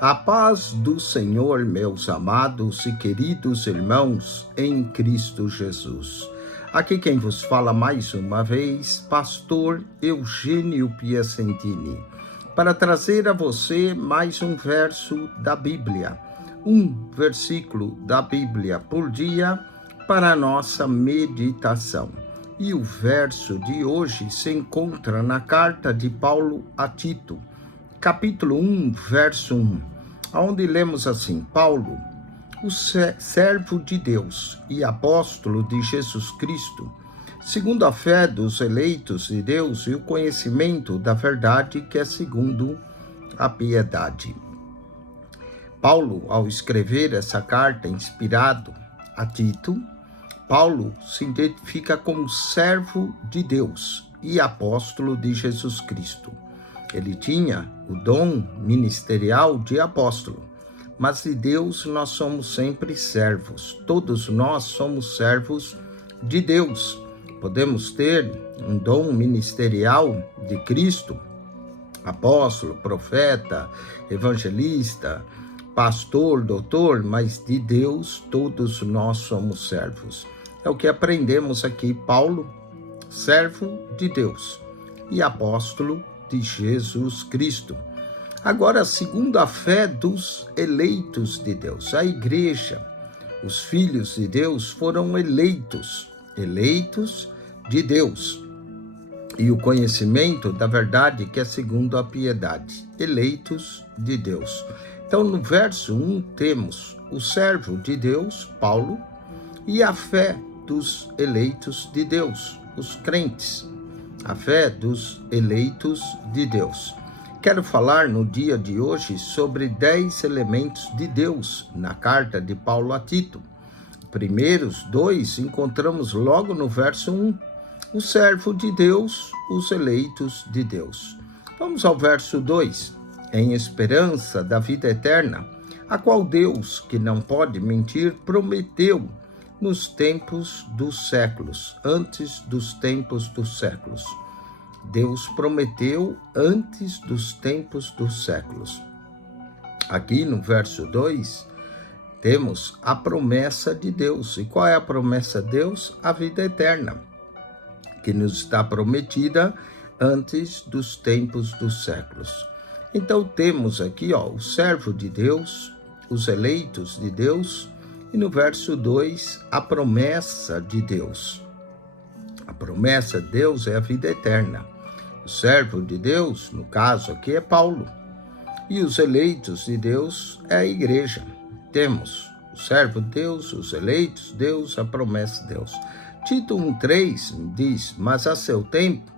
A paz do Senhor, meus amados e queridos irmãos, em Cristo Jesus. Aqui quem vos fala mais uma vez, pastor Eugênio Piacentini, para trazer a você mais um verso da Bíblia, um versículo da Bíblia por dia para a nossa meditação. E o verso de hoje se encontra na carta de Paulo a Tito, capítulo 1, verso 1, onde lemos assim: Paulo, o servo de Deus e apóstolo de Jesus Cristo, segundo a fé dos eleitos de Deus e o conhecimento da verdade que é segundo a piedade. Paulo, ao escrever essa carta inspirado a Tito, Paulo se identifica como servo de Deus e apóstolo de Jesus Cristo. Ele tinha o dom ministerial de apóstolo, mas de Deus nós somos sempre servos. Todos nós somos servos de Deus. Podemos ter um dom ministerial de Cristo, apóstolo, profeta, evangelista, pastor, doutor, mas de Deus todos nós somos servos. É o que aprendemos aqui. Paulo, servo de Deus e apóstolo de Jesus Cristo. Agora, segundo a fé dos eleitos de Deus, a igreja, os filhos de Deus foram eleitos de Deus, e o conhecimento da verdade que é segundo a piedade, eleitos de Deus. Então, no verso 1, temos o servo de Deus, Paulo, e a fé dos eleitos de Deus, os crentes. A fé dos eleitos de Deus. Quero falar no dia de hoje sobre 10 elementos de Deus na carta de Paulo a Tito. Primeiros 2 encontramos logo no verso 1, o servo de Deus, os eleitos de Deus. Vamos ao verso 2, em esperança da vida eterna, a qual Deus, que não pode mentir, prometeu nos tempos dos séculos, antes dos tempos dos séculos. Deus prometeu antes dos tempos dos séculos. Aqui no verso 2, temos a promessa de Deus. E qual é a promessa de Deus? A vida eterna, que nos está prometida antes dos tempos dos séculos. Então temos aqui o servo de Deus, os eleitos de Deus, e no verso 2, a promessa de Deus. A promessa de Deus é a vida eterna. O servo de Deus, no caso aqui, é Paulo. E os eleitos de Deus é a igreja. Temos o servo de Deus, os eleitos de Deus, a promessa de Deus. Tito 1,3 diz: mas a seu tempo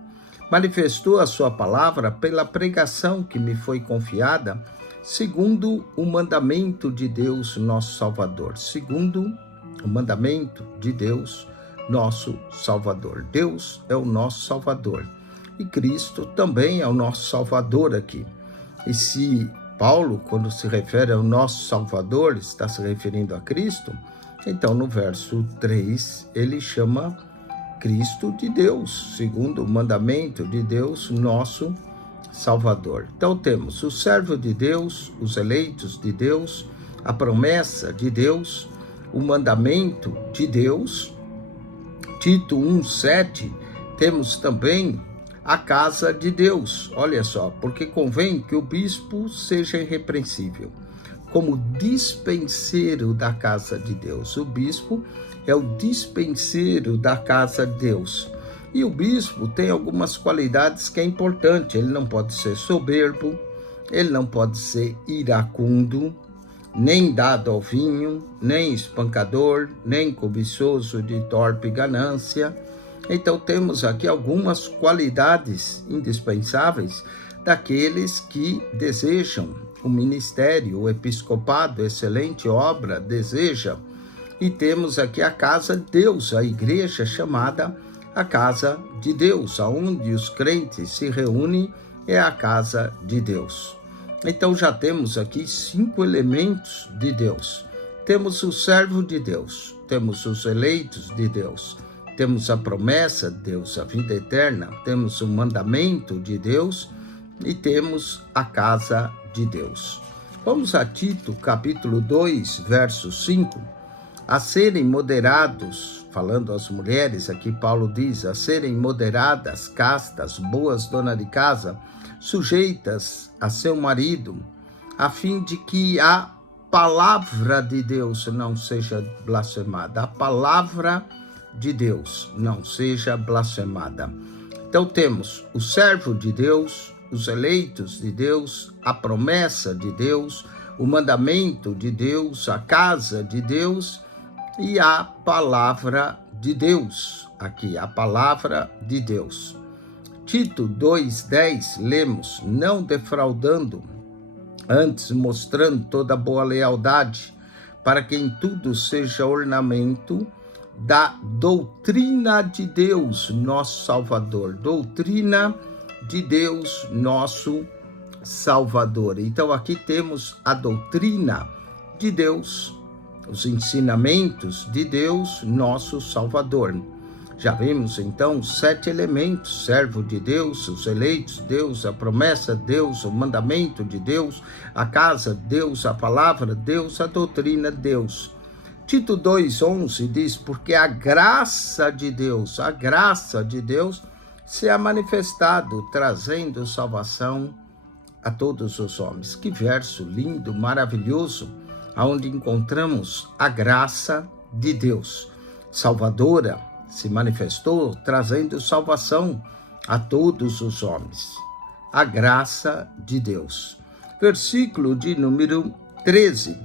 manifestou a sua palavra pela pregação que me foi confiada, segundo o mandamento de Deus, nosso Salvador. Segundo o mandamento de Deus, nosso Salvador. Deus é o nosso Salvador. E Cristo também é o nosso Salvador aqui. E se Paulo, quando se refere ao nosso Salvador, está se referindo a Cristo, então no verso 3, ele chama Cristo de Deus, segundo o mandamento de Deus, nosso Salvador. Então temos o servo de Deus, os eleitos de Deus, a promessa de Deus, o mandamento de Deus. Tito 1,7, temos também a casa de Deus. Olha só, porque convém que o bispo seja irrepreensível, como dispenseiro da casa de Deus. O bispo é o dispenseiro da casa de Deus. E o bispo tem algumas qualidades que é importante. Ele não pode ser soberbo, ele não pode ser iracundo, nem dado ao vinho, nem espancador, nem cobiçoso de torpe ganância. Então temos aqui algumas qualidades indispensáveis daqueles que desejam o ministério, o episcopado, excelente obra, deseja. E temos aqui a casa de Deus, a igreja chamada a casa de Deus, aonde os crentes se reúnem, é a casa de Deus. Então já temos aqui 5 elementos de Deus. Temos o servo de Deus, temos os eleitos de Deus, temos a promessa de Deus, a vida eterna, temos o mandamento de Deus e temos a casa de Deus. Vamos a Tito, capítulo 2, verso 5. A serem moderados, falando às mulheres, aqui Paulo diz, a serem moderadas, castas, boas donas de casa, sujeitas a seu marido, a fim de que a palavra de Deus não seja blasfemada. A palavra de Deus não seja blasfemada. Então temos o servo de Deus, os eleitos de Deus, a promessa de Deus, o mandamento de Deus, a casa de Deus e a palavra de Deus. Aqui, a palavra de Deus. Tito 2,10, lemos, não defraudando, antes mostrando toda boa lealdade, para que em tudo seja ornamento da doutrina de Deus, nosso Salvador. Doutrina de Deus, nosso Salvador. Então aqui temos a doutrina de Deus, os ensinamentos de Deus, nosso Salvador. Já vimos então 7 elementos: servo de Deus, os eleitos de Deus, a promessa de Deus, o mandamento de Deus, a casa de Deus, a palavra de Deus, a doutrina de Deus. Tito 2,11 diz, porque a graça de Deus se é manifestado, trazendo salvação a todos os homens. Que verso lindo, maravilhoso, onde encontramos a graça de Deus, salvadora, se manifestou, trazendo salvação a todos os homens. A graça de Deus. Versículo de número 13.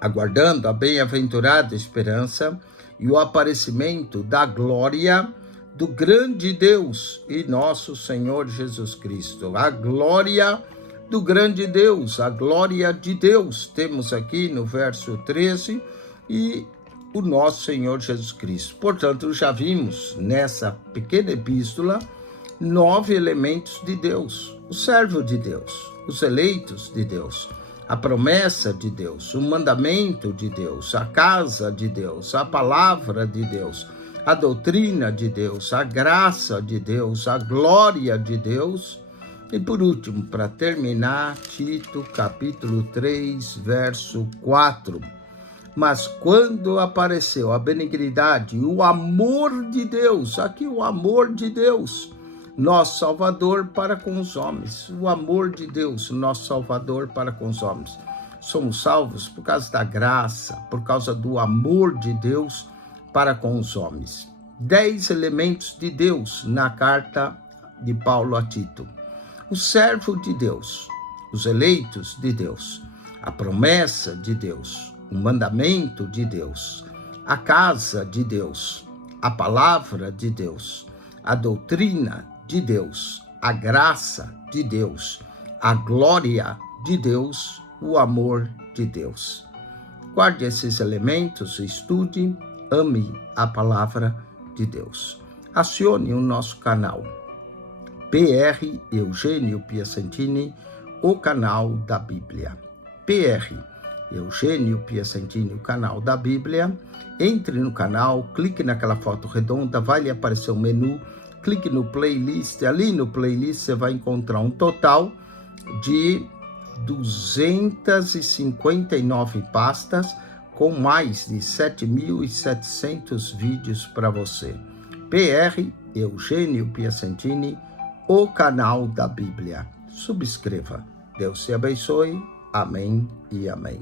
Aguardando a bem-aventurada esperança e o aparecimento da glória do grande Deus e nosso Senhor Jesus Cristo. A glória do grande Deus, a glória de Deus. Temos aqui no verso 13 e o nosso Senhor Jesus Cristo. Portanto, já vimos nessa pequena epístola 9 elementos de Deus. O servo de Deus, os eleitos de Deus, a promessa de Deus, o mandamento de Deus, a casa de Deus, a palavra de Deus, a doutrina de Deus, a graça de Deus, a glória de Deus. E por último, para terminar, Tito capítulo 3, verso 4. Mas quando apareceu a benignidade e o amor de Deus, aqui o amor de Deus, nosso Salvador para com os homens. O amor de Deus, nosso Salvador para com os homens. Somos salvos por causa da graça, por causa do amor de Deus para com os homens. 10 elementos de Deus na carta de Paulo a Tito. O servo de Deus, os eleitos de Deus, a promessa de Deus, o mandamento de Deus, a casa de Deus, a palavra de Deus, a doutrina de Deus, a graça de Deus, a glória de Deus, o amor de Deus. Guarde esses elementos, estude, ame a palavra de Deus. Acione o nosso canal PR Eugênio Piacentini, o canal da Bíblia. PR Eugênio Piacentini, o canal da Bíblia. Entre no canal, clique naquela foto redonda, vai lhe aparecer um menu, clique no playlist. Ali no playlist você vai encontrar um total de 259 pastas com mais de 7.700 vídeos para você. PR Eugênio Piacentini, o canal da Bíblia. Subscreva. Deus te abençoe. Amém e amém.